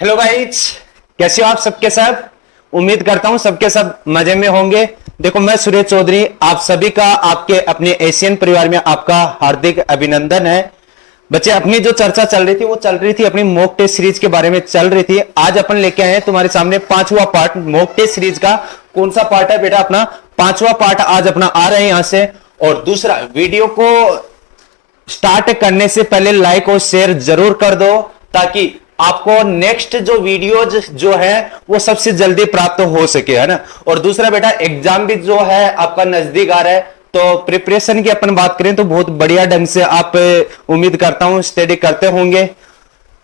Hello guys, कैसे हो आप सबके सब। उम्मीद करता हूं सबके सब मजे में होंगे। देखो, मैं सुरेश चौधरी, आप सभी का आपके अपने एशियन परिवार में आपका हार्दिक अभिनंदन है। बच्चे, अपनी जो चर्चा चल रही थी वो चल रही थी अपनी मॉक टेस्ट सीरीज के बारे में चल रही थी। आज अपन लेके आए हैं तुम्हारे सामने पांचवा पार्ट मॉक टेस्ट सीरीज का। कौन सा पार्ट है बेटा? अपना पांचवा पार्ट आज अपना आ रहा है यहां से। और दूसरा, वीडियो को स्टार्ट करने से पहले लाइक और शेयर जरूर कर दो, ताकि आपको नेक्स्ट जो वीडियोज जो है वो सबसे जल्दी प्राप्त हो सके, है ना। और दूसरा बेटा, एग्जाम भी जो है आपका नजदीक आ रहा है, तो प्रिपरेशन की अपन बात करें तो बहुत बढ़िया ढंग से आप उम्मीद करता हूं स्टडी करते होंगे।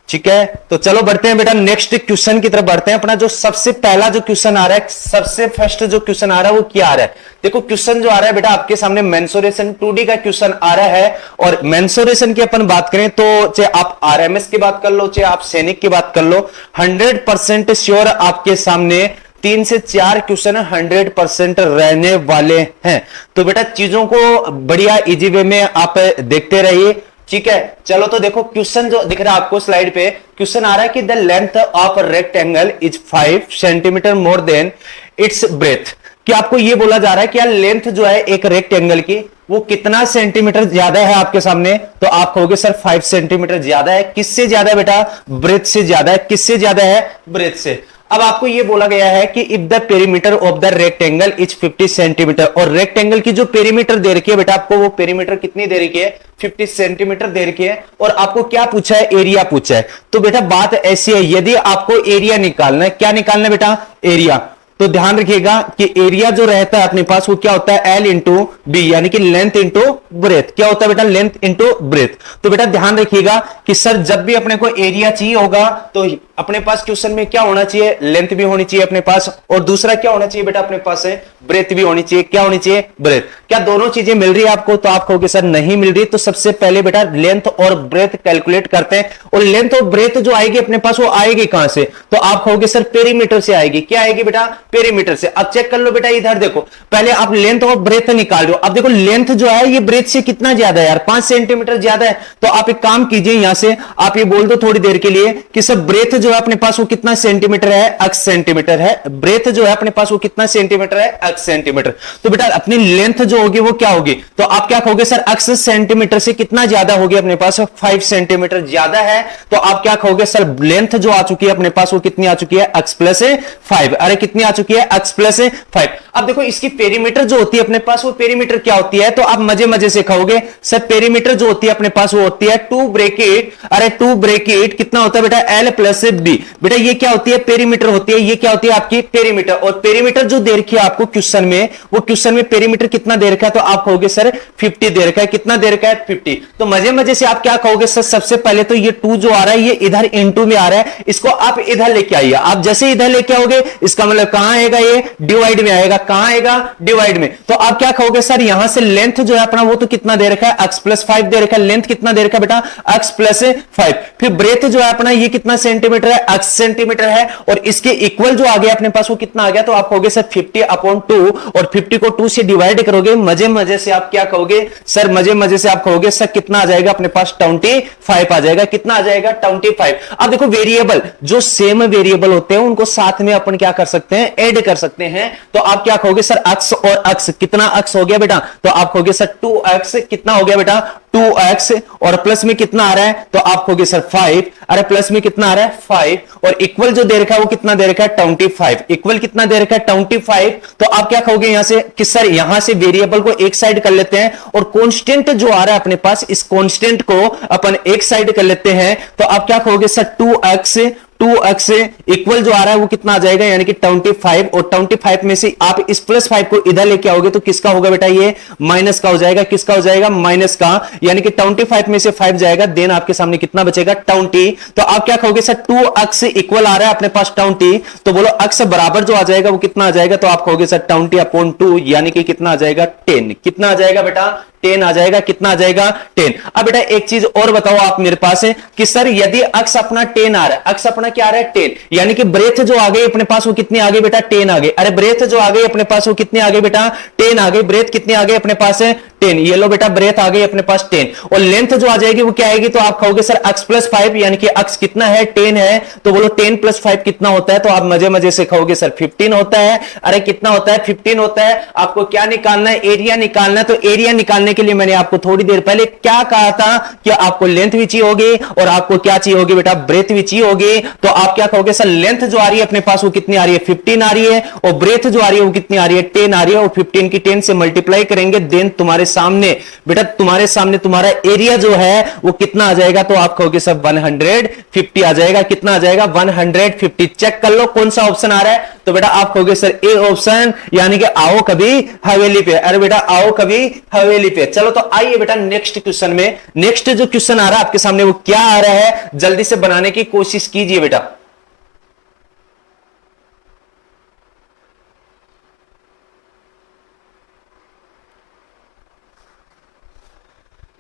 ठीक है, तो चलो बढ़ते हैं बेटा, नेक्स्ट क्वेश्चन की तरफ बढ़ते हैं। अपना जो सबसे पहला जो क्वेश्चन आ रहा है, सबसे फर्स्ट जो क्वेश्चन आ रहा है वो क्या आ रहा है? देखो, क्वेश्चन जो आ रहा है बेटा आपके सामने मेंसुरेशन 2D का क्वेश्चन आ रहा है। और मेंसुरेशन की अपन बात करें तो चाहे आप आरएमएस की बात कर लो, चाहे आप सैनिक की बात कर लो, 100% श्योर आपके सामने 3 से 4 क्वेश्चन 100% रहने वाले हैं। तो बेटा चीजों को बढ़िया इजी वे में आप देखते रहिए। ठीक है, चलो तो देखो, क्वेश्चन जो दिख रहा है आपको स्लाइड पे, क्वेश्चन आ रहा है कि the length of rectangle is 5 centimetre more than it's breath. कि आपको ये बोला जा रहा है कि यार लेंथ जो है एक रेक्टेंगल की वो कितना सेंटीमीटर ज्यादा है आपके सामने। तो आप कहोगे सर 5 सेंटीमीटर ज्यादा है। किससे ज्यादा है बेटा? ब्रेथ से ज्यादा है। किससे ज्यादा है? ब्रेथ से। अब आपको यह बोला गया है कि if the perimeter of the rectangle is 50 centimetre, और रेक्टेंगल की जो पेरीमीटर दे रखी है बेटा आपको, वो पेरीमीटर कितनी दे रखी है? 50 सेंटीमीटर दे रखी है। और आपको क्या पूछा है? एरिया पूछा है। तो बेटा बात ऐसी है, यदि आपको एरिया निकालना है, क्या निकालना है बेटा? एरिया। तो ध्यान रखिएगा कि एरिया जो रहता है अपने पास वो क्या होता है? L इंटू बी, यानी कि लेंथ इंटू ब्रेथ। क्या होता है बेटा? Length into breadth. तो बेटा ध्यान रखिएगा कि सर जब भी अपने को एरिया चाहिए होगा तो अपने पास क्वेश्चन में क्या होना चाहिए? लेंथ भी होनी चाहिए अपने पास, और दूसरा क्या होना चाहिए बेटा अपने पास है? ब्रेथ भी होनी चाहिए। क्या होनी चाहिए? ब्रेथ। क्या दोनों चीजें मिल रही है आपको? तो आप कहोगे सर नहीं मिल रही। तो सबसे पहले बेटा लेंथ और ब्रेथ कैलकुलेट करते हैं। और लेंथ और ब्रेथ जो आएगी अपने पास वो आएगी कहां से? तो आप कहोगे सर पेरीमीटर से आएगी। क्या आएगी बेटा? पेरीमीटर से। अब चेक कर लो बेटा, इधर देखो, पहले आप लेंथ और ब्रेथ निकाल रहे हो। अब देखो लेंथ जो है ये ब्रेथ से कितना ज्यादा है यार? 5 सेंटीमीटर ज्यादा है। तो आप एक काम कीजिए, यहां से आप ये बोल दो थोड़ी देर के लिए कि सर ब्रेथ जो है अपने पास वो कितना सेंटीमीटर है? x सेंटीमीटर है। ब्रेथ जो है अपने पास वो कितना सेंटीमीटर है? x centimetre. तो बेटा अपनी लेंथ जो होगी वो क्या होगी? तो आप क्या कहोगे सर x सेंटीमीटर से कितना ज्यादा होगी अपने पास? 5 सेंटीमीटर ज्यादा है। तो आप क्या कहोगे सर लेंथ जो आ चुकी है अपने पास वो कितनी आ चुकी है? x plus 5। अरे कितनी आ चुकी है? x plus 5। अब देखो इसकी पेरीमीटर जो होती है अपने पास, वो पेरीमीटर क्या होती है? तो आप मजे मजे से कहोगे सर पेरीमीटर जो होती है अपने पास वो होती है 2 ब्रैकेट, अरे 2 ब्रैकेट कितना होता है बेटा? L plus B. बेटा ये क्या होती है? पेरीमीटर होती है। ये क्या होती है? आपकी पेरीमीटर। और पेरीमीटर जो दे रखी है आपको क्वेश्चन में, वो क्वेश्चन में पेरीमीटर कितना दे रखा है? तो आप कहोगे सर 50 दे रखा है। कितना दे रखा है? 50। तो मजे मजे से आप क्या कहोगे सर? सबसे पहले तो ये 2 जो आ रहा है ये इधर इनटू में आ रहा है, इसको आप इधर लेके आइए। आप जैसे इधर लेके आओगे इसका मतलब कहां आएगा? ये डिवाइड में आएगा। कहां आएगा? डिवाइड में। तो आप क्या कहोगे सर यहां से लेंथ जो है अपना वो तो कितना दे रखा है? x प्लस 5 दे रखा है। लेंथ कितना दे रखा है बेटा? x plus 5। फिर ब्रेथ जो है अपना ये कितना सेंटीमीटर है? x सेंटीमीटर है। और इसके इक्वल जो आ गया अपने पास वो कितना आ गया? तो आप कहोगे सर 50/2, और 50 को 2 से डिवाइड करोगे। मजे मजे से आप क्या कहोगे सर? मजे मजे से आप कहोगे सर कितना आ जाएगा अपने पास? 25 आ जाएगा। कितना आ जाएगा? 25। अब देखो वेरिएबल जो सेम वेरिएबल होते हैं उनको साथ में अपन क्या कर सकते हैं? ऐड कर सकते हैं। तो आप क्या कहोगे सर x और x, कितना x हो गया बेटा? तो आप कहोगे सर 2x। कितना हो गया बेटा? 2x। और प्लस में कितना आ रहा है? तो आप कहोगे सर 5। अरे प्लस में कितना आ रहा है? 5। और इक्वल जो दे रखा है वो कितना दे रखा है? 25। इक्वल कितना दे रखा है? 25। तो आप क्या कहोगे यहां से कि सर यहां से वेरिएबल को एक साइड कर लेते हैं, और कांस्टेंट जो आ रहा है अपने पास इस कांस्टेंट को अपन एक साइड कर लेते हैं। तो आप क्या कहोगे सर 2x इक्वल जो आ रहा है वो कितना आ जाएगा? यानी कि 25। और 25 में से आप इस प्लस 5 को इधर लेके आओगे तो किसका होगा बेटा? ये माइनस का हो जाएगा। किसका हो जाएगा? माइनस का। यानी कि 25 में से 5 जाएगा, देन आपके सामने कितना बचेगा? 20। तो आप क्या कहोगे सर 2x इक्वल आ रहा है अपने पास 20। तो बोलो x बराबर जो आ जाएगा वो कितना आ जाएगा? तो आप कहोगे सर 20/2, यानी कि कितना आ जाएगा? 10। कितना आ जाएगा बेटा? 10 आ जाएगा। कितना आ जाएगा? 10। अब बेटा एक चीज और बताओ आप मेरे पास है कि सर यदि x अपना 10 आ रहा है, x अपना क्या आ रहा है? 10, यानी कि ब्रेथ जो आ गई अपने पास वो कितनी आ गई बेटा? 10 आ गई। अरे ब्रेथ जो आ गई अपने पास वो कितनी आ गई बेटा? 10 आ गई। ब्रेथ कितनी आ गई अपने पास है? 10, ये लो बेटा ब्रेथ आ गई अपने पास 10, और लेंथ जो आ जाएगी वो क्या आएगी, तो आप कहोगे सर x प्लस 5, यानी कि x कितना है 10 है, तो बोलो 10 प्लस 5 कितना होता है, तो आप मजे मजे से कहोगे सर 15 होता है। अरे कितना होता है, 15 होता है। आपको क्या निकालना है, एरिया निकालना है। तो एरिया निकालने के लिए मैंने आपको थोड़ी देर पहले क्या कहा था कि आपको लेंथ भी चाहिए होगी और आपको क्या चाहिए होगी बेटा, ब्रेथ भी चाहिए होगी। तो आप क्या कहोगे सर, लेंथ जो आ रही है अपने पास वो कितनी आ रही है, 15 आ रही है, और ब्रेथ जो आ रही है वो कितनी आ रही है, 10 आ रही है, और 15 की 10 से मल्टीप्लाई करेंगे, देन तुम्हारे सामने बेटा, तुम्हारे सामने तुम्हारा एरिया जो है वो कितना आ जाएगा, तो आप कहोगे सर 150 आ जाएगा। कितना आ जाएगा, 150। चेक कर लो कौन सा ऑप्शन आ रहा है, तो बेटा आप कहोगे सर ए ऑप्शन, यानी कि आओ कभी हवेली पे। अरे बेटा आओ कभी हवेली पे। चलो तो आइए बेटा नेक्स्ट क्वेश्चन में, नेक्स्ट जो क्वेश्चन आ रहा है आपके सामने वो क्या आ रहा है, जल्दी से बनाने की कोशिश कीजिए बेटा।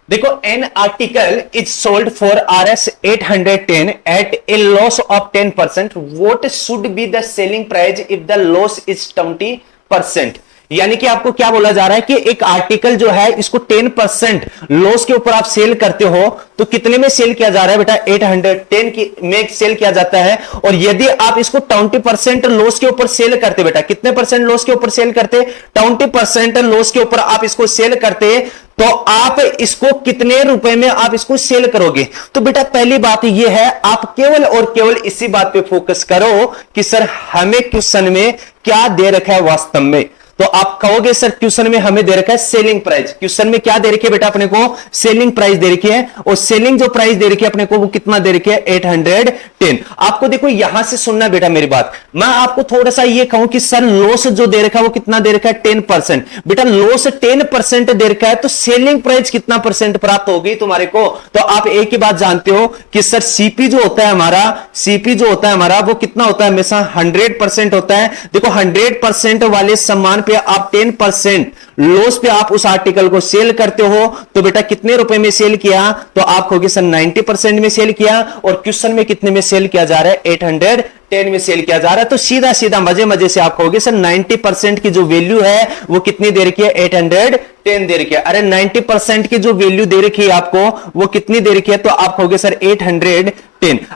देखो, an article is sold for RS 810 at a loss of 10%, what should be the selling price if the loss is 20%। यानी कि आपको क्या बोला जा रहा है कि एक आर्टिकल जो है इसको 10% लॉस के ऊपर आप सेल करते हो, तो कितने में सेल किया जा रहा है बेटा, 810 की में सेल किया जाता है। और यदि आप इसको 20% लॉस के ऊपर सेल करते, बेटा कितने परसेंट लॉस के ऊपर सेल करते, 20% लॉस के ऊपर आप इसको सेल करते, तो आप इसको कितने रुपए में आप इसको सेल करोगे। तो बेटा पहली बात यह है, आप केवल और केवल इसी बात पे फोकस करो कि सर हमें क्वेश्चन में क्या दे रखा है वास्तव में। तो आप कहोगे सर क्वेश्चन में हमें दे रखा है सेलिंग प्राइस, क्वेश्चन में क्या दे रखी है बेटा अपने को, सेलिंग प्राइस दे रखी है, और सेलिंग जो प्राइस दे रखी है अपने को वो कितना दे रखी है, 810। आपको देखो यहां से सुनना बेटा मेरी बात, मैं आपको थोड़ा सा ये कहूं कि सर लॉस जो दे रखा है वो कितना दे रखा है, 10%। बेटा लॉस 10% दे रखा है, तो सेलिंग प्राइस कितना परसेंट प्राप्त होगी तुम्हारे को। तो आप एक ही बात जानते हो कि सर सीपी जो होता है हमारा, सीपी जो होता है हमारा वो कितना होता है, हमेशा 100% होता है। देखो 100% वाले सामान पे आप 10% लॉस पे आप उस आर्टिकल को सेल करते हो, तो बेटा कितने रुपए में सेल किया, तो आप कहोगे सर 90% में सेल किया। और क्वेश्चन में कितने में सेल किया जा रहा है, 810 में सेल किया जा रहा है। तो सीधा सीधा मजे मजे से आप कहोगे सर 90% की जो वैल्यू है वो कितनी दे रखी है, 810 दे रखी है। अरे 90% की जो वैल्यू दे रखी है आपको वो कितनी दे रखी है, तो आप कहोगे सर 810।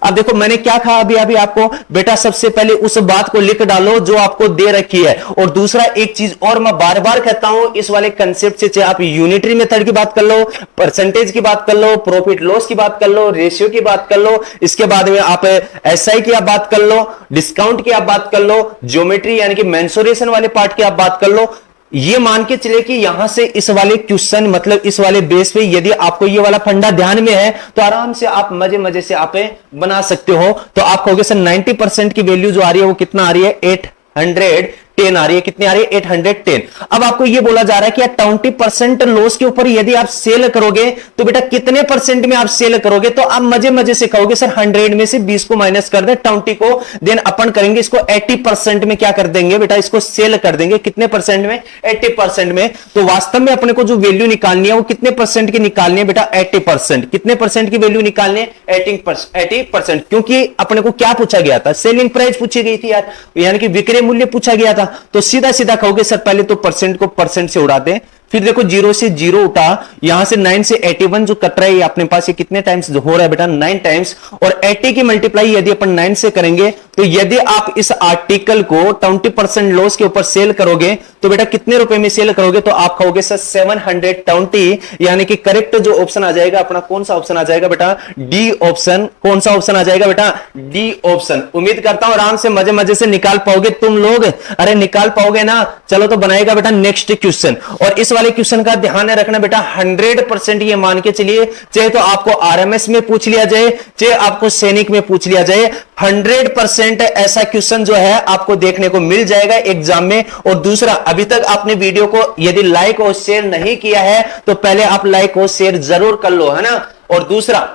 अब देखो मैंने क्या कहा अभी अभी आपको, बेटा सबसे पहले उस बात को लिख डालो जो आपको दे रखी है। और दूसरा एक चीज और मैं बार बार कहता हूं, इस वाले कंसेप्ट से चाहे आप यूनिटरी मेथड की बात कर लो, परसेंटेज की बात कर लो, प्रॉफिट लॉस की बात कर लो, रेशियो की बात कर लो, इसके बाद में आप एसआई की आप बात कर लो, डिस्काउंट की आप बात कर लो, ज्योमेट्री यानी कि मेंसुरेशन वाले पार्ट की आप बात कर लो। ये मान के चले कि यहां से इस वाले क्वेश्चन मतलब इस वाले बेस पे यदि आपको ये वाला फंडा ध्यान में है तो आराम से आप मजे मजे से आप बना सकते हो। तो आप कहोगे सर 90% की वैल्यू जो आ रही है वो कितना आ रही है, 810 आ रही है। कितनी आ रही है, 810। अब आपको यह बोला जा रहा है कि 20% लॉस के ऊपर यदि आप सेल करोगे तो बेटा कितने परसेंट में आप सेल करोगे, तो आप मजे मजे से कहोगे सर 100 में से 20 को माइनस कर दे, 20 को, देन अपन करेंगे इसको 80% में क्या कर देंगे बेटा, इसको सेल कर देंगे। कितने परसेंट में, 80% में। तो वास्तव में अपने को जो वैल्यू निकालनी है वो कितने परसेंट की निकालनी है बेटा, 80%। कितने परसेंट की वैल्यू निकालनी है, 80%। क्योंकि अपने को क्या पूछा गया था, सेलिंग प्राइस पूछी गई थी यार, यानी कि विक्रय मूल्य पूछा गया था। तो सीधा सीधा कहोगे सर पहले तो परसेंट को परसेंट से उड़ा दें, फिर देखो 0 से 0 उठा, यहां से 9 से 81 जो कट रहा है अपने पास, ये कितने टाइम्स हो रहा है बेटा, 9 टाइम्स। और 80 की मल्टीप्लाई यदि अपन 9 से करेंगे तो यदि आप इस आर्टिकल को 20% लॉस के ऊपर सेल करोगे तो बेटा कितने रुपए में सेल करोगे, तो आप कहोगे सर 720, यानी कि करेक्ट जो ऑप्शन आ जाएगा अपना, कौन सा ऑप्शन आ जाएगा बेटा, डी ऑप्शन। कौन सा ऑप्शन आ जाएगा बेटा, डी ऑप्शन। उम्मीद करता हूं आराम से मजे मजे से निकाल पाओगे तुम लोग। अरे निकाल पाओगे ना, चलो तो बनाएगा बेटा नेक्स्ट क्वेश्चन। और इस वाले क्वेश्चन का ध्यान रखना बेटा, 100% ये मान के चलिए, चाहे तो आपको आरएमएस में पूछ लिया जाए, चाहे आपको सैनिक में पूछ लिया जाए, 100% ऐसा क्वेश्चन जो है आपको देखने को मिल जाएगा एग्जाम में। और दूसरा, अभी तक आपने वीडियो को यदि लाइक और शेयर नहीं किया है तो पहले आप लाइक और शेयर जरूर कर लो, है ना। और दूसरा,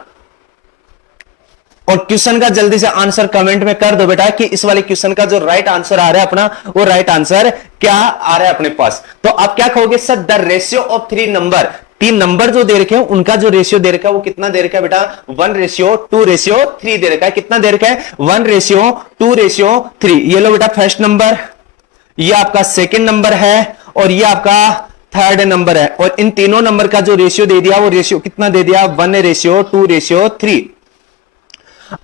और क्वेश्चन का जल्दी से आंसर कमेंट में कर दो बेटा कि इस वाले क्वेश्चन का जो राइट आंसर आ रहा है अपना, वो राइट आंसर क्या आ रहा है अपने पास। तो आप क्या कहोगे sir, the ratio of 3 number, 3 number जो दे रखे हैं उनका जो रेशियो दे रखा है वो कितना दे रखा है बेटा, 1:2:3 दे रखा है। कितना दे रखा है, 1:2:3। ये लो बेटा फर्स्ट नंबर, ये आपका सेकंड नंबर है, और ये आपका थर्ड नंबर है, और इन तीनों नंबर का जो रेशियो दे दिया वो रेशियो कितना दे दिया, 1:2:3।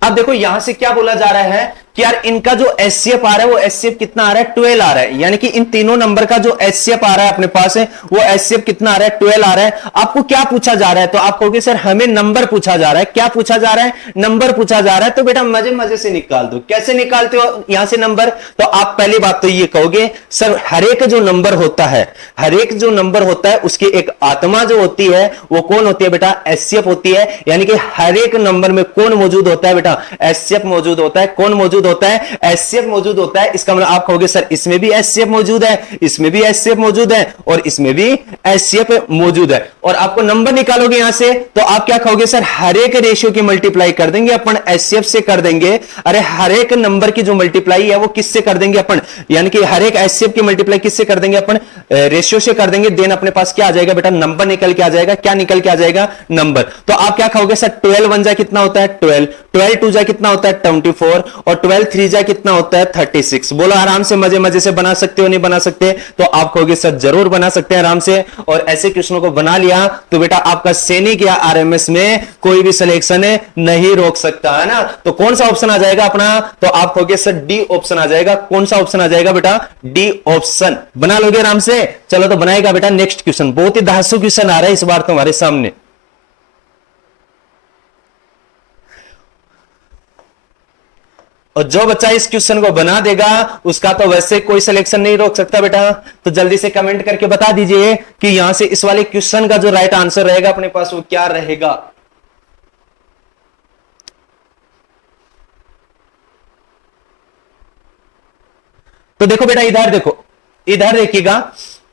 अब देखो यहां से क्या बोला जा रहा है कि यार इनका जो एचसीएफ आ रहा है वो एचसीएफ कितना आ रहा है, 12 आ रहा है। यानी कि इन तीनों नंबर का जो एचसीएफ आ रहा है अपने पास है वो एचसीएफ कितना आ रहा है, 12 आ रहा है। आपको क्या पूछा जा रहा है, तो आप कहोगे सर हमें नंबर पूछा जा रहा है। क्या पूछा जा रहा है, नंबर पूछा जा रहा है। तो बेटा मजे मजे से निकाल दो। कैसे निकालते हो यहां से नंबर, तो आप पहली बात तो ये कहोगे सर हर एक जो नंबर होता है, हर एक जो नंबर होता है उसकी एक आत्मा जो होती है वो कौन होती है बेटा, एचसीएफ होती है। यानी कि हर एक नंबर में कौन मौजूद होता है बेटा, एचसीएफ मौजूद होता है। कौन मौजूद होता है, एचसीएफ मौजूद होता है। इसका मतलब आप कहोगे सर इसमें भी एचसीएफ मौजूद है, इसमें भी एचसीएफ मौजूद है, और इसमें भी एचसीएफ मौजूद है। और आपको नंबर निकालोगे यहां से तो आप क्या कहोगे सर हर एक रेशियो की मल्टीप्लाई कर देंगे अपन, एचसीएफ से कर देंगे। अरे हर एक नंबर की जो मल्टीप्लाई है वो किससे कर देंगे अपन, यानी कि हर एक एचसीएफ की मल्टीप्लाई किससे कर देंगे अपन, रेशियो से कर देंगे। देन अपने पास क्या आ जाएगा बेटा, नंबर निकल के आ जाएगा। क्या निकल के आ जाएगा, नंबर। तो आप क्या कहोगे सर 12 1 जा कितना होता है 12, 12 2 जा कितना होता है 24, और 12 3 जा कितना होता है 36। बोलो आराम से मजे मजे से बना सकते हो, नहीं बना सकते, तो आप कहोगे सर जरूर बना सकते हैं आराम से। और ऐसे क्वेश्चनों को बना लिया तो बेटा आपका सैनिक या आरएमएस में कोई भी सिलेक्शन नहीं रोक सकता, है ना। तो कौन सा ऑप्शन आ जाएगा अपना, तो आप कहोगे सर डी ऑप्शन आ जाएगा। कौन सा ऑप्शन आ जाएगा बेटा, डी ऑप्शन। बना लोगे आराम से, चलो तो बनाएगा बेटा। नेक्स्ट क्वेश्चन, बहुत ही धांसू क्वेश्चन आ रहा है इस बार तुम्हारे सामने। और जो बच्चा इस क्वेश्चन को बना देगा उसका तो वैसे कोई सिलेक्शन नहीं रोक सकता बेटा। तो जल्दी से कमेंट करके बता दीजिए कि यहां से इस वाले क्वेश्चन का जो राइट आंसर रहेगा अपने पास वो क्या रहेगा। तो देखो बेटा इधर देखो, इधर देखिएगा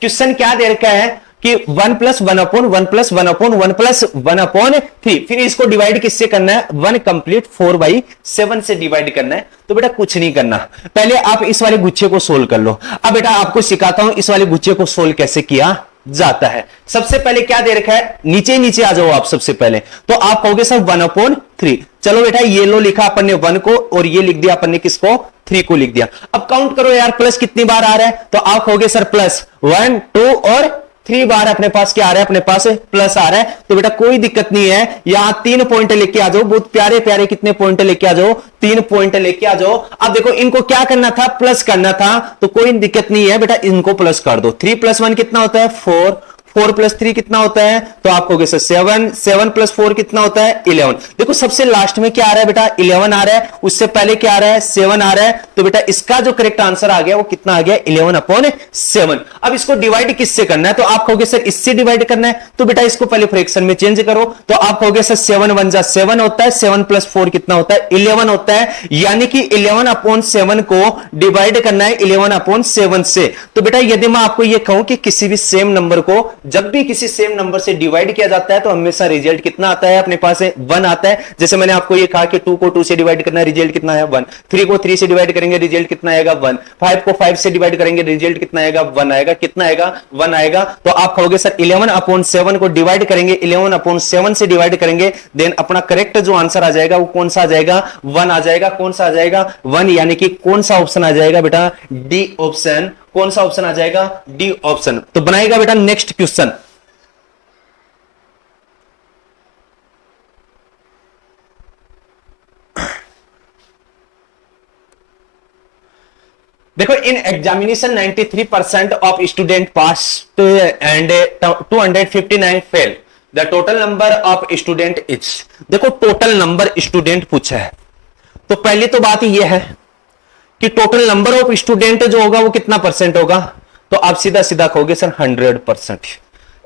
क्वेश्चन क्या दे रखा है कि 1 + 1/1+1/1+1/3। फिर इसको डिवाइड किससे करना है, 1 कंप्लीट 4/7 से डिवाइड करना है। तो बेटा कुछ नहीं करना, पहले आप इस वाले गुच्छे को सोल्व कर लो। अब बेटा आपको सिखाता हूं इस वाले गुच्छे को सोल्व कैसे किया जाता है। सबसे पहले क्या दे रखा है, नीचे नीचे आ जाओ आप। सबसे पहले तो आप कहोगे सर 1/3। चलो बेटा ये लो लिखा अपन ने 1 को, और ये लिख दिया अपन ने किसको, 3 को लिख दिया। अब काउंट करो यार प्लस कितनी बार आ रहा है, तो आप कहोगे सर प्लस 1 2 और 3 बार अपने पास क्या आ रहा है, अपने पास प्लस आ रहा है। तो बेटा कोई दिक्कत नहीं है, यहां 3 पॉइंट लेके आ जाओ। बहुत प्यारे प्यारे कितने पॉइंट लेके आ जाओ, 3 पॉइंट लेके आ जाओ। अब देखो इनको क्या करना था, प्लस करना था। तो कोई दिक्कत नहीं है बेटा, इनको प्लस कर दो। 3 + 1 कितना होता है 4, 4 + 3 कितना होता है, तो आप कहोगे सर 7, 7 + 4 कितना होता है 11। देखो सबसे लास्ट में क्या आ रहा है बेटा 11 आ रहा है, उससे पहले क्या आ रहा है 7 आ रहा है। तो बेटा इसका जो करेक्ट आंसर आ गया वो कितना आ गया 11/7। अब इसको डिवाइड किससे करना है, तो आप कहोगे सर इससे डिवाइड करना है। तो बेटा इसको पहले फ्रैक्शन में चेंज करो। तो आप कहोगे सर 7 1 जा 7 होता है, 7 + 4 कितना होता है 11 होता है। यानी कि 11/7 को डिवाइड करना है 11/7 से। तो बेटा यदि मैं आपको यह कहूं कि किसी भी सेम नंबर को जब भी किसी सेम नंबर से डिवाइड किया जाता है तो हमेशा रिजल्ट कितना आता है अपने पास 1 आता है। जैसे मैंने आपको ये कहा कि 2 को 2 से डिवाइड करना है, रिजल्ट कितना है 1। 3 को 3 से डिवाइड करेंगे, रिजल्ट कितना आएगा 1। 5 को 5 से डिवाइड करेंगे, रिजल्ट कितना आएगा 1 आएगा। कितना आएगा 1 आएगा। तो आप कहोगे सर 11/7 को डिवाइड करेंगे, 11/7 से डिवाइड करेंगे, देन अपना करेक्ट जो आंसर आ जाएगा वो कौन सा आ जाएगा 1 आ जाएगा। कौन सा आ जाएगा 1। यानी कि कौन सा ऑप्शन आ जाएगा बेटा डी ऑप्शन। कौन सा ऑप्शन आ जाएगा डी ऑप्शन। तो बनाएगा बेटा नेक्स्ट क्वेश्चन। देखो in examination 93% of student passed and 259 fail. The total number of student is, देखो टोटल नंबर स्टूडेंट पूछा है। तो पहली तो बात यह है कि टोटल नंबर ऑफ स्टूडेंट जो होगा वो कितना परसेंट होगा, तो आप सीधा सीधा कहोगे सर 100%।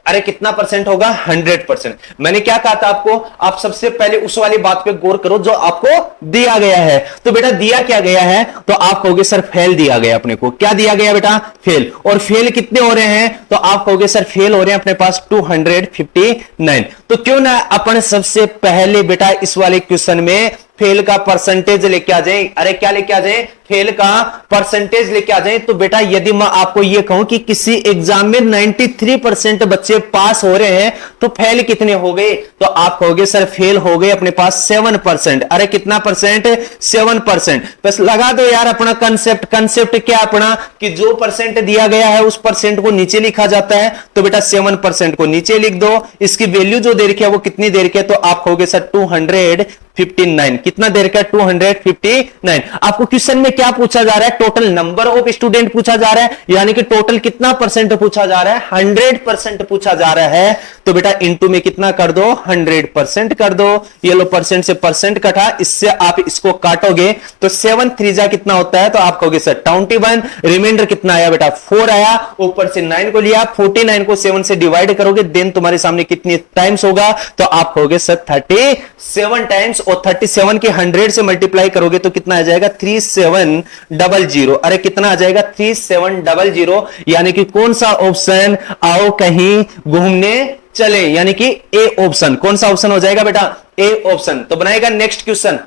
अरे कितना परसेंट होगा 100%। मैंने क्या कहा था आपको, आप सबसे पहले उस वाली बात पे गौर करो जो आपको दिया गया है। तो बेटा दिया क्या गया है, तो आप कहोगे सर फेल दिया गया अपने को। क्या दिया गया बेटा फेल। और फेल कितने हो रहे हैं, तो आप कहोगे सर फेल हो रहे हैं अपने पास 259। तो क्यों ना अपन सबसे पहले बेटा इस वाले क्वेश्चन में फेल का परसेंटेज लेके आ जाए। अरे क्या लेके आ जाए? फेल का परसेंटेज लेके आ जाए। तो बेटा यदि मैं आपको यह कहूं कि किसी एग्जाम में 93% बच्चे पास हो रहे हैं तो फेल कितने हो गए? तो आप कहोगे सर फेल हो गए अपने पास 7%। अरे कितना परसेंट? 7%। बस लगा दो यार अपना कंसेप्ट। कंसेप्ट क्या अपना कि जो परसेंट दिया गया है उस परसेंट को नीचे लिखा जाता है। तो बेटा 7% को नीचे लिख दो। इसकी वैल्यू जो दे रखी है वो कितनी दे रखी है? तो आप कहोगे सर 259। कितना दे रखा है? 259। आपको क्वेश्चन में क्या पूछा जा रहा है? टोटल नंबर ऑफ स्टूडेंट पूछा जा रहा है, यानी कि टोटल कितना परसेंट पूछा जा रहा है? 100% पूछा जा रहा है। तो बेटा इंटू में कितना कर दो? 100% कर दो। ये लो परसेंट से परसेंट कटा, इससे आप इसको काटोगे तो 7 3 जा कितना होता है? तो आप कहोगे सर 21। रिमाइंडर कितना आया बेटा? 4 आया। ऊपर से 9 को लिया, 49 को 7 से डिवाइड करोगे, देन तुम्हारे सामने कितनी टाइम्स होगा? तो आप कहोगे सर 37 टाइम्स। और 37 के 100 से मल्टीप्लाई करोगे तो कितना आ जाएगा? 3700। अरे कितना आ जाएगा? 3700। यानी कि कौन सा ऑप्शन? आओ कहीं घूमने चले, यानी कि ए ऑप्शन। कौन सा ऑप्शन हो जाएगा बेटा? A option. तो बनाएगा नेक्स्ट क्वेश्चन।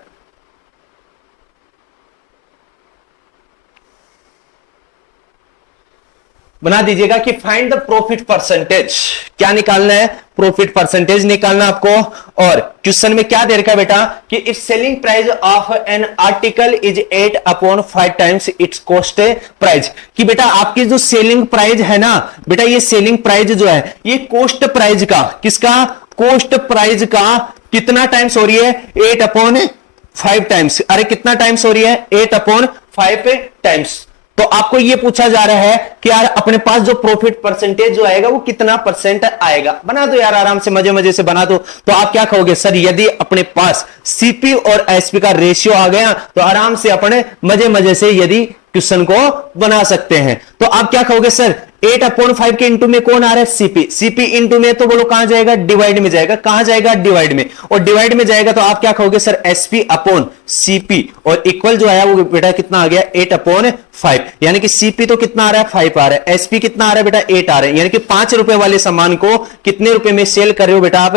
बना दीजिएगा कि फाइंड द प्रॉफिट परसेंटेज। क्या निकालना है? प्रॉफिट परसेंटेज निकालना आपको। और क्वेश्चन में क्या दे रखा है बेटा कि if selling price of N article is 8/5 times it's cost price. कि बेटा आपकी जो सेलिंग प्राइस है ना बेटा, ये सेलिंग प्राइस जो है ये कॉस्ट प्राइस का, किसका? कॉस्ट प्राइस का कितना टाइम्स हो रही है? 8/5 टाइम्स। अरे कितना टाइम्स हो रही है? 8/5 टाइम्स। तो आपको यह पूछा जा रहा है कि यार अपने पास जो प्रॉफिट परसेंटेज जो आएगा वो कितना परसेंट आएगा। बना दो यार आराम से, मजे मजे से बना दो। तो आप क्या कहोगे? सर यदि अपने पास सीपी और एसपी का रेशियो आ गया तो आराम से अपने मजे मजे से यदि क्वेश्चन को बना सकते हैं। तो आप क्या कहोगे? सर 8/5 के इंटू में कौन आ रहा है? सीपी। सीपी इंटू में तो बोलो कहां जाएगा? डिवाइड में जाएगा। कहां जाएगा? डिवाइड में। और डिवाइड में जाएगा तो आप क्या कहोगे? Sir SP upon CP. और इक्वल जो आया वो बेटा कितना आ गया? 8/5। यानी कि सीपी तो कितना आ रहा है? 5 आ रहा है। एसपी कितना आ रहा है बेटा? 8 आ रहा है। यानी कि 5 रुपए वाले सामान को कितने रुपए में सेल कर रहे हो बेटा? आप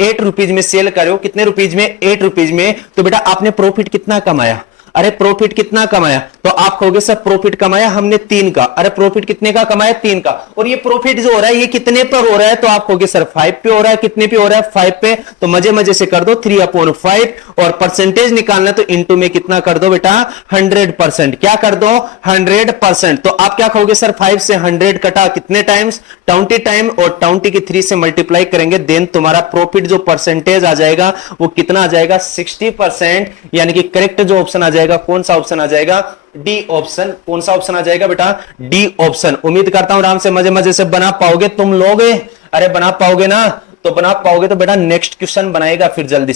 8 रुपीज में सेल कर रहे हो। कितने रुपीज में? 8 रुपीज में। तो बेटा आपने प्रॉफिट कितना कमाया? अरे प्रॉफिट कितना कमाया? तो आप कहोगे सर प्रॉफिट कमाया हमने 3 का। अरे प्रॉफिट कितने का कमाया? 3 का। और ये प्रॉफिट जो हो रहा है ये कितने पर हो रहा है? तो आप कहोगे सर 5 पे हो रहा है। कितने पे हो रहा है? 5 पे। तो मजे मजे से कर दो 3/5। और परसेंटेज निकालना तो इंटू में कितना कर दो बेटा? 100%। क्या कर दो? 100%। तो आप क्या कहोगे? सर 5 से 100 कटा कितने टाइम्स? 20 टाइम। और 20 की 3 से मल्टीप्लाई करेंगे, देन तुम्हारा प्रॉफिट जो परसेंटेज आ जाएगा वो कितना आ जाएगा? 60%। यानी कि करेक्ट जो ऑप्शन आ जाएगा, कौन सा ऑप्शन आ जाएगा? D option. कौन सा ऑप्शन आ जाएगा बेटा? D option. उम्मीद करता हूं आराम से मजे मजे से बना पाओगे तुम लोग। अरे बना पाओगे ना? तो बना पाओगे तो बेटा नेक्स्ट क्वेश्चन बनाएगा फिर जल्दी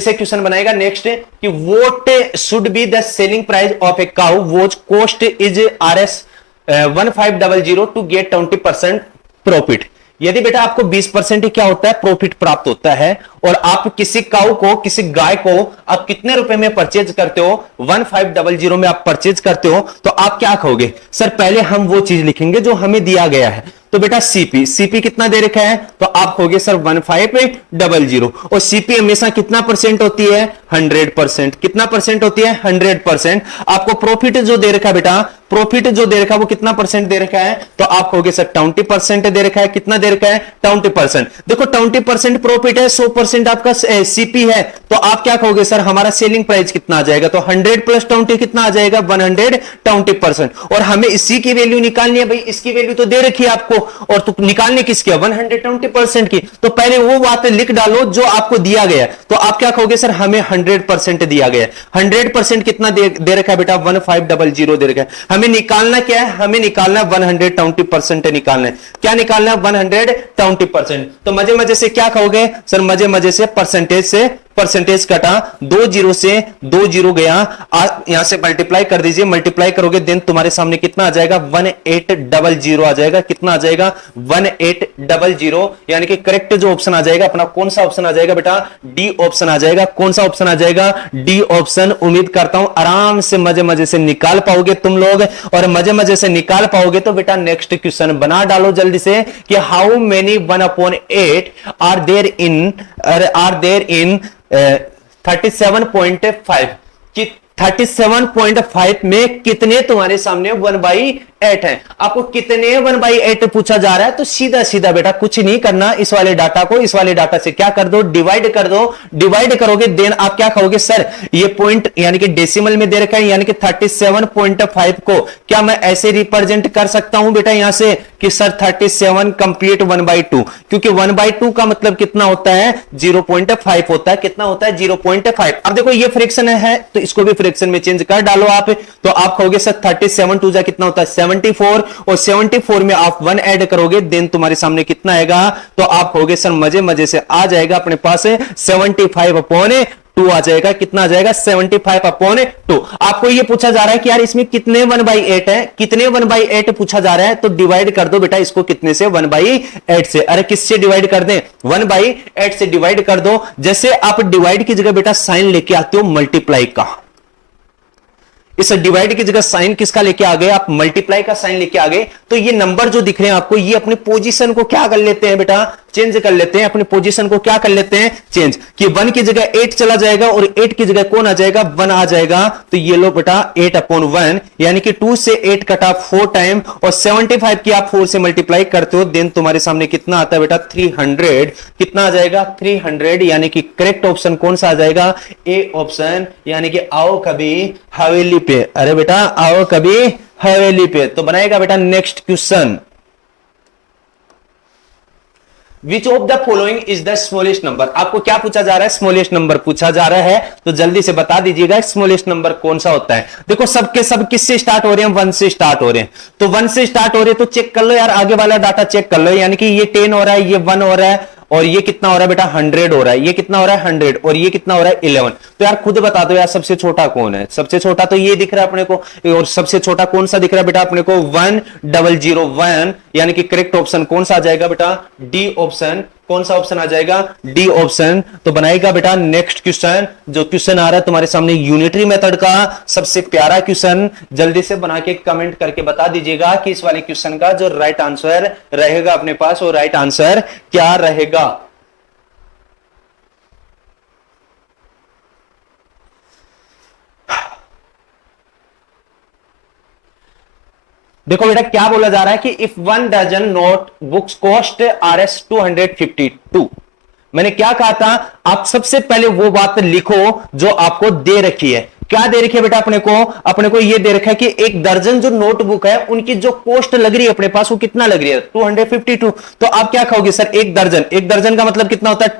से क्वेश्चन बनाएगा नेक्स्ट कि what should be the selling price of a cow whose cost is RS 1500 to get 20% profit. यदि बेटा आपको 20% ही क्या होता है? प्रॉफिट प्राप्त होता है। और आप किसी काऊ को, किसी गाय को आप कितने रुपए में परचेज करते हो? 1500 में आप परचेज करते हो। तो आप क्या कहोगे? सर पहले हम वो चीज लिखेंगे जो हमें दिया गया है। तो बेटा सीपी कितना दे रखा है? तो आप कहोगे सर 1500। और सीपी हमेशा कितना परसेंट होती है? 100%। कितना परसेंट होती है? 100%। आपको प्रॉफिट जो दे रखा है बेटा, प्रॉफिट जो दे रखा है वो कितना परसेंट दे रखा है? तो आप कहोगे सर 20% दे रखा है। कितना दे रखा है? 20%। देखो 20% प्रॉफिट है, 100% आपका सीपी है। तो आप क्या कहोगे? सर हमारा सेलिंग प्राइस कितना आ जाएगा? तो 100 + 20 कितना आ जाएगा? 120%। और हमें इसी की वैल्यू निकालनी है भाई। इसकी वैल्यू तो दे रखी है आपको, और तो निकालने किसकी है? 120% की। तो पहले वो बात लिख डालो जो आपको दिया गया। तो आप क्या कहोगे? सर हमें 100% दिया गया। 100% कितना दे रखा है बेटा? 1500 दे रखा है। हमें निकालना क्या है? हमें निकालना 120% निकालना है। क्या निकालना है? 120%। तो मजे मजे से क्या कहोगे? सर मजे मजे से परसेंटेज कटा, 2 जीरो से 2 जीरो गया, यहां से मल्टीप्लाई कर दीजिए। मल्टीप्लाई करोगे देन तुम्हारे सामने कितना आ जाएगा? 1800 आ जाएगा। कितना आ जाएगा? 1800। यानी कि करेक्ट जो ऑप्शन आ जाएगा अपना, कौन सा ऑप्शन आ जाएगा बेटा? डी ऑप्शन आ जाएगा। कौन सा ऑप्शन आ जाएगा? D option. उम्मीद करता हूं आराम से मजे मजे से निकाल पाओगे तुम लोग। और मजे मजे से निकाल पाओगे तो बेटा नेक्स्ट क्वेश्चन बना डालो जल्दी से कि how many 1/8 are there in 37.5 कि 37.5 में कितने तुम्हारे सामने 1/8 है। आपको कितने 1/8 पूछा जा रहा है तो सीधा सीधा बेटा कुछ नहीं करना, इस वाले डाटा को इस वाले डाटा से क्या कर दो, डिवाइड कर दो। डिवाइड करोगे देन आप क्या कहोगे, सर ये पॉइंट यानी कि डेसिमल में दे रखा है, यानी कि 37.5 को क्या मैं ऐसे रिप्रेजेंट कर सकता हूं बेटा यहां से कि सर 37 कंप्लीट 1/2, क्योंकि 1/2 का मतलब कितना होता है 0.5 होता है। कितना होता है 0.5। अब देखो ये फ्रैक्शन है तो इसको भी फ्रैक्शन में चेंज कर डालो आप, तो आप कहोगे सर 37 टू जा कितना होता है 74, और 74 में आप 1 ऐड करोगे देन तुम्हारे सामने कितना आएगा, तो आप कहोगे सर मजे मजे से आ जाएगा अपने पास 75/2 आ जाएगा। कितना आ जाएगा 75/2। आपको ये पूछा जा रहा है कि यार इसमें कितने 1/8 है, कितने 1/8 पूछा जा रहा है, तो डिवाइड कर दो बेटा इसको कितने से 1/8 से। अरे किससे डिवाइड कर दें 1/8 से डिवाइड कर दो। जैसे आप डिवाइड की जगह बेटा साइन लेके आते हो मल्टीप्लाई का, इस डिवाइड की जगह साइन किसका लेके आ गए आप, मल्टीप्लाई का साइन लेके आ गए, तो ये नंबर जो दिख रहे हैं आपको ये अपने पोजीशन को क्या कर लेते हैं बेटा, चेंज कर लेते हैं। अपने पोजीशन को क्या कर लेते हैं चेंज, कि 1 की जगह 8 चला जाएगा और 8 की जगह कौन आ जाएगा 1 आ जाएगा। तो ये लो बेटा 8/1 यानी कि 2 से 8 कटा 4 टाइम, और 75 की आप 4 से मल्टीप्लाई करते हो देन तुम्हारे सामने कितना आता है बेटा 300। कितना आ जाएगा 300, यानी कि करेक्ट ऑप्शन कौन सा आ जाएगा, ए ऑप्शन, यानी कि आओ कभी हवेली पे। अरे बेटा आओ कभी हवेली पे, तो बनाएगा बेटा next question, which of the following is the smallest number. आपको क्या पूछा जा रहा है, स्मॉलेस्ट नंबर पूछा जा रहा है, तो जल्दी से बता दीजिएगा स्मॉलेस्ट नंबर कौन सा होता है। देखो सबके सब किससे स्टार्ट हो रहे हैं, 1 से स्टार्ट हो रहे हैं, तो 1 से स्टार्ट हो रहे हैं तो चेक कर लो यार, आगे वाला डाटा चेक कर लो, यानी कि ये 10 हो रहा है, ये 1 हो रहा है, और ये कितना हो रहा है बेटा 100 हो रहा है, ये कितना हो रहा है 100, और ये कितना हो रहा है 11। तो यार खुद बता दो यार सबसे छोटा कौन है, सबसे छोटा तो ये दिख रहा है अपने को, और सबसे छोटा कौन सा दिख रहा है बेटा अपने को 1001, यानी कि करेक्ट ऑप्शन कौन सा आ जाएगा बेटा डी ऑप्शन। कौन सा ऑप्शन आ जाएगा डी ऑप्शन। तो बनाएगा बेटा नेक्स्ट क्वेश्चन, जो क्वेश्चन आ रहा है तुम्हारे सामने यूनिटरी मेथड का सबसे प्यारा क्वेश्चन, जल्दी से बना के कमेंट करके बता दीजिएगा कि इस वाले क्वेश्चन का जो राइट आंसर रहेगा अपने पास, वो राइट आंसर क्या रहेगा। देखो बेटा क्या बोला जा रहा है कि if 1 dozen notebooks cost RS 252, मैंने क्या कहा था, आप सबसे पहले वो बात लिखो जो आपको दे रखी है। क्या दे रखी है बेटा अपने को ये दे रखा है कि 1 दर्जन जो नोटबुक है उनकी जो कॉस्ट लग रही है अपने पास वो कितना लग रही है 252। तो आप क्या कहोगे सर 1 दर्जन का मतलब कितना होता है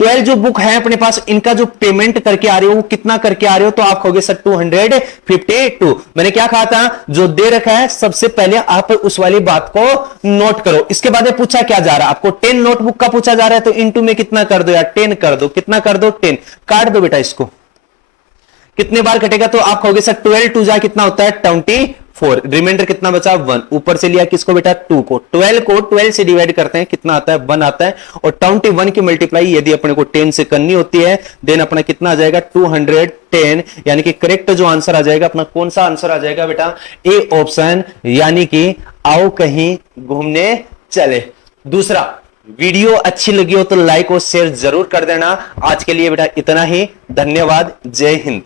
12 जो बुक है अपने पास, इनका जो पेमेंट करके आ रहे हो वो कितना करके आ रहे हो, तो आप कहोगे सर 252। मैंने क्या कहा था, जो दे रखा है सबसे पहले आप उस वाली बात को नोट करो। इसके बाद पूछा क्या जा रहा है आपको, 10 नोटबुक का पूछा जा रहा है, तो इंटू में कितना कर दो यार 10 कर दो। कितना कर दो 10, काट दो बेटा इसको, कितने बार कटेगा, तो आप कहोगे सर 12 टू जा कितना होता है 24, रिमाइंडर कितना बचा 1, ऊपर से लिया किसको बेटा 2 को, 12 को 12 से डिवाइड करते हैं कितना आता है 1 आता है, और 21 की मल्टीप्लाई यदि अपने को 10 से करनी होती है देन अपना कितना आ जाएगा 210, यानी कि करेक्ट जो आंसर आ जाएगा अपना कौन सा आंसर आ जाएगा बेटा ए ऑप्शन, यानी कि आओ कहीं घूमने चले। दूसरा, वीडियो अच्छी लगी हो तो लाइक और शेयर जरूर कर देना। आज के लिए बेटा इतना ही, धन्यवाद, जय हिंद।